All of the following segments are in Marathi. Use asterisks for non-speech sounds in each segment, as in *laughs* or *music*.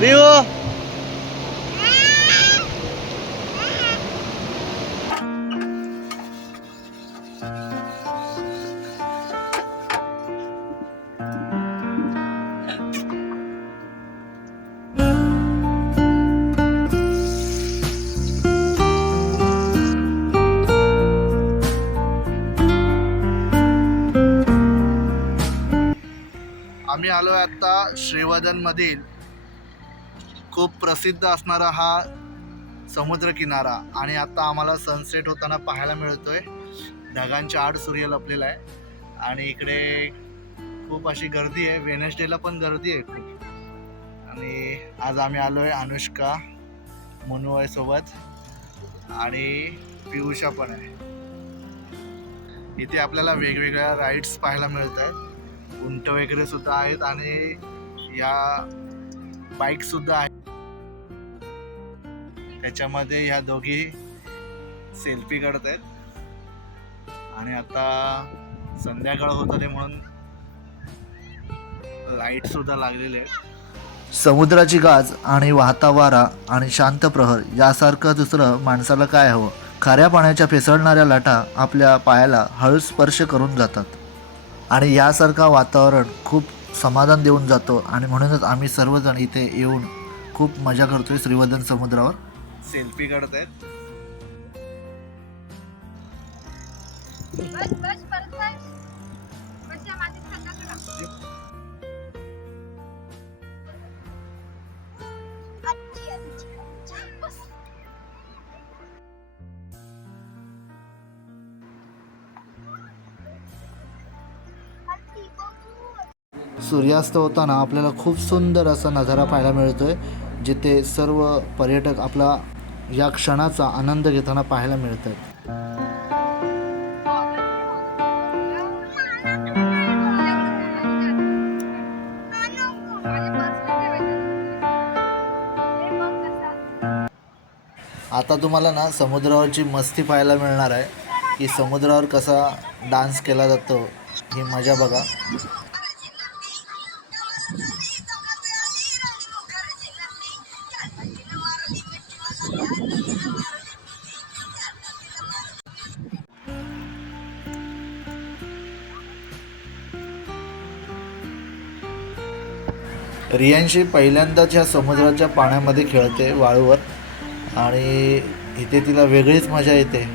रिओ. आम्ही आलो आहे आत्ता श्रीवर्धनमधील खूप प्रसिद्ध असणारा हा समुद्रकिनारा आणि आता आम्हाला सनसेट होताना पाहायला मिळतोय. ढगांच्या आड सूर्य लपलेला आहे. आणि इकडे खूप अशी गर्दी आहे. वेनसडेला पण गर्दी आहे खूप. आणि आज आम्ही आलो आहे अनुष्का मुनू सोबत. आणि पियुषा पण आहे. इथे आपल्याला वेगवेगळ्या राईड्स पाहायला मिळत आहेत उंट वगैरे सुद्धा आहेत आणि या बाईक सुद्धा आहेत. याच्यामध्ये ह्या दोघी सेल्फी काढत आहेत. आणि आता संध्याकाळ होत आले म्हणून लाइट सुद्धा लागलेले आहेत. समुद्राची गाज आणि वाहता वारा आणि शांत प्रहर यासारखं दुसरं माणसाला काय हवं? खाऱ्या पाण्याच्या फेसळणाऱ्या लाटा आपल्या पायाला हळू स्पर्श करून जातात. आणि यासारखं वातावरण खूप समाधान देऊन जातो आणि म्हणूनच आम्ही सर्वजण इथे येऊन खूप मजा करतोय श्रीवर्धन समुद्रावर. सेल्फी काढत आहेत बस बस परत बस. बस या. सूर्यास्त होताना आपल्याला खूप सुंदर असा नजारा पाहायला मिळतोय जिथे सर्व पर्यटक आपला या क्षणाचा आनंद घेताना पाहायला मिळतात. आता तुम्हाला ना समुद्रावरची मस्ती पाहायला मिळणार आहे की समुद्रावर कसा डान्स केला जातो ही मजा बघा. रियांशी पहिल्यांदाच ह्या समुद्राच्या पाण्यामध्ये खेळते वाळूवर. आणि इथे तिला वेगळीच मजा येते.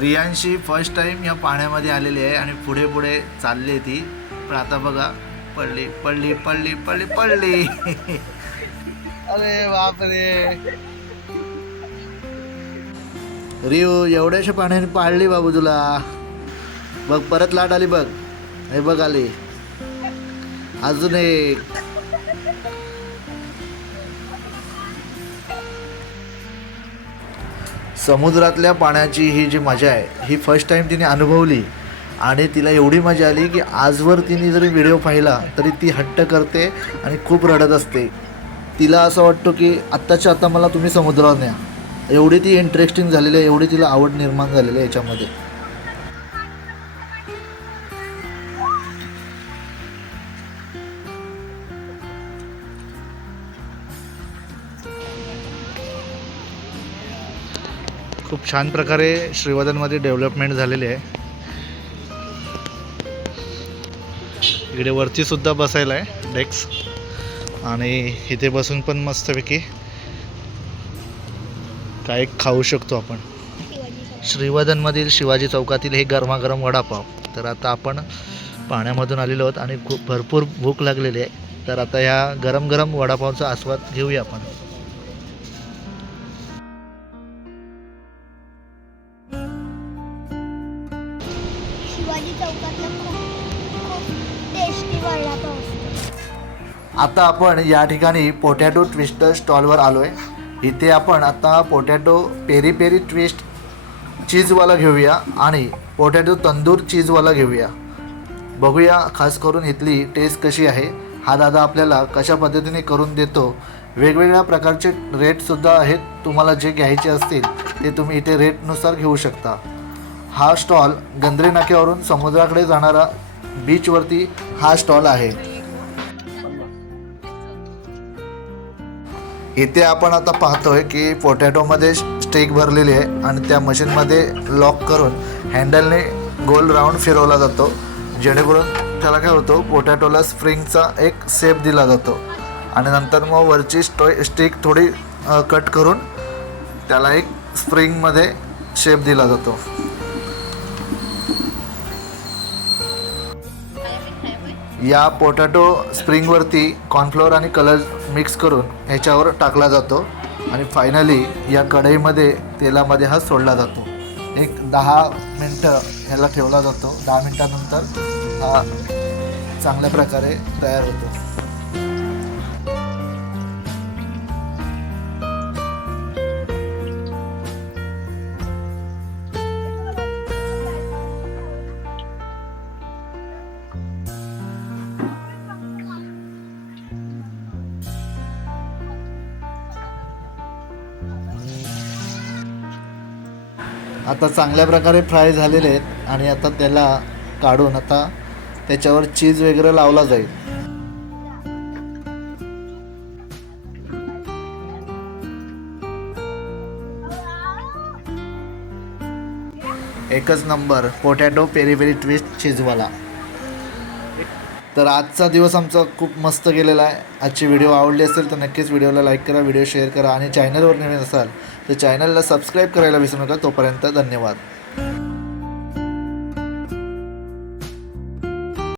रियांशी फर्स्ट टाइम या पाण्यामध्ये आलेली आहे आणि पुढे पुढे चालली ती. पण आता बघा पडली पडली पडली पडली पडली. *laughs* अरे बापरे. रिओ एवढ्याशा पाण्याने पाळली बाबू तुला. बघ परत लाट आली बघ. हे बघ आली. अजून एक. समुद्रातल्या पाण्याची ही जी मजा आहे ही फर्स्ट टाइम तिने अनुभवली. आणि तिला एवढी मजा आली की आजवर तिने जरी व्हिडिओ पाहिला तरी ती हट्ट करते आणि खूप रडत असते. तिला असं वाटतो की आत्ताच्या आता मला तुम्ही समुद्रावर न्या. एवढी ती इंटरेस्टिंग झालेली आहे एवढी तिला आवड निर्माण झालेली आहे याच्यामध्ये. खूप छान प्रकारे श्रीवर्धनमध्ये डेव्हलपमेंट झालेली आहे. इकडे वरतीसुद्धा बसायला आहे डेस्क आणि इथे बसून पण मस्तपैकी काय खाऊ शकतो आपण? श्रीवर्धनमधील शिवाजी चौकातील हे गरमागरम वडापाव. तर आता आपण पाण्यामधून आलेलो आहोत आणि खूप भरपूर भूक लागलेली आहे. तर आता ह्या गरम गरम वडापावचा आस्वाद घेऊया आपण. शिवाजी चौकातला खूप खूप टेस्टी वडापाव असतो. आता आपण या ठिकाणी पोटॅटो ट्विस्टर स्टॉलवर आलो आहे इथे आपण आता पोटॅटो पेरी पेरी ट्विस्ट चीजवाला घेऊया आणि पोटॅटो तंदूर चीजवाला घेऊया. बघूया खास करून इथली टेस्ट कशी आहे. हा दादा आपल्याला कशा पद्धतीने करून देतो वेगवेगळ्या प्रकारचे रेटसुद्धा आहेत. तुम्हाला जे घ्यायचे असतील ते तुम्ही इथे रेटनुसार घेऊ शकता. हा स्टॉल गंद्रे नाक्यावरून समुद्राकडे जाणारा बीचवरती हा स्टॉल आहे. इथे आपण आता पाहतोय की पोटॅटोमध्ये स्टेक भरलेली आहे आणि त्या मशीनमध्ये लॉक करून हँडलने गोल राऊंड फिरवला जातो. जेणेकरून त्याला काय होतो पोटॅटोला स्प्रिंगचा एक सेप दिला जातो. आणि नंतर मग वरची स्टो स्टिक थोडी कट करून त्याला एक स्प्रिंगमध्ये शेप दिला जातो. या पोटॅटो स्प्रिंगवरती कॉर्नफ्लोअर आणि कलर मिक्स करून ह्याच्यावर टाकला जातो. आणि फायनली या कढईमध्ये तेलामध्ये हा सोडला जातो. एक दहा मिनटं ह्याला ठेवला जातो. दहा मिनटानंतर हा चांगल्या प्रकारे तयार होतो. आता चांगल्या प्रकारे फ्राय झालेले आहेत आणि आता त्याला काढून आता त्याच्यावर चीज वगैरे लावला जाईल. एकच number potato peri peri twist चीजवाला तर आजचा दिवस आमचा खूप मस्त गेलेला आहे. आजची व्हिडिओ आवडली असेल तर नक्कीच व्हिडिओला लाईक करा व्हिडिओ शेअर करा आणि चॅनलवर नवीन असाल तर चॅनलला सबस्क्राईब करायला विसरू नका. तोपर्यंत धन्यवाद.